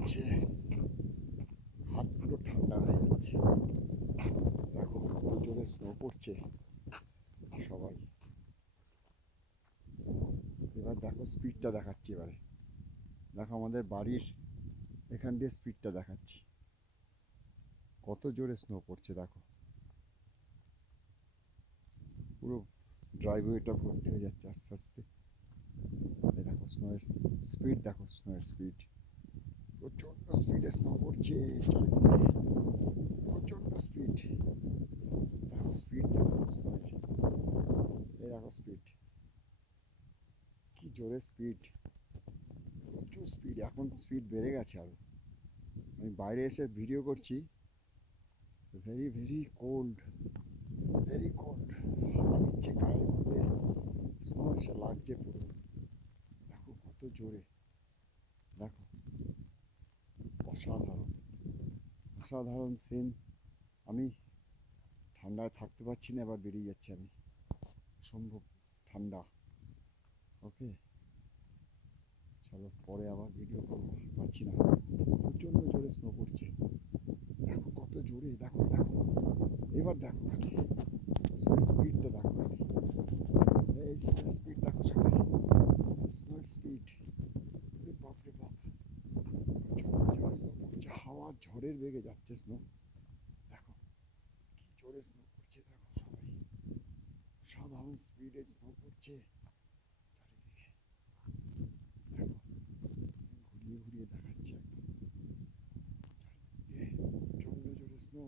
পড়ছে, হাত পুরো ঠান্ডা হয়ে যাচ্ছে। দেখো কত জোরে স্নো পড়ছে সবাই। এবার দেখো স্পিডটা দেখাচ্ছি এবারে। দেখো আমাদের বাড়ির এখান দিয়ে স্পিডটা দেখাচ্ছি, কত জোরে স্নো পড়ছে। দেখো পুরো ড্রাইভওয়েটা ভর্তি হয়ে যাচ্ছে আস্তে আস্তে। এই দেখো স্নোয়ের স্পিড, দেখো স্নোয়ের স্পিড, প্রচণ্ড স্পিডে স্নো পড়ছে চারিদিকে, প্রচণ্ড স্পিড। দেখো স্পিড, দেখো স্নোয়ের, এই দেখো স্পিড, কি জোরে স্পিড, প্রচুর স্পিড। এখন স্পিড বেড়ে গেছে আরো। আমি বাইরে এসে ভিডিও করছি, very very cold, very cold. হাওয়া দিচ্ছে গায়ের মধ্যে, স্নো এসে লাগছে পুরো। দেখো কত জোরে, দেখো অসাধারণ, অসাধারণ সিন। আমি ঠান্ডায় থাকতে পারছি না, এবার বেরিয়ে যাচ্ছি আমি, অসম্ভব ঠান্ডা। ওকে, চলো পরে আবার ভিডিও করবো, পারছি না, প্রচণ্ড জোরে স্নো পড়ছে। দেখো কত জোরে, দেখো দেখো, এবার দেখো খালি স্পিডটা দেখো খালি, এই স্পিড দেখো সবাই, স্নোর স্পিড, বাপ রে বাপ, প্রচণ্ড জোরে স্নো পড়ছে, হাওয়া ঝড়ের বেগে যাচ্ছে স্নো। দেখো কি জোরে স্নো পড়ছে, দেখো সবাই, সাধারণ স্পিডে স্নো পড়ছে চারিদিকে। দেখো ঘুরিয়ে ঘুরিয়ে দেখাচ্ছে একদম, চারিদিকে প্রচণ্ড জোরে স্নো।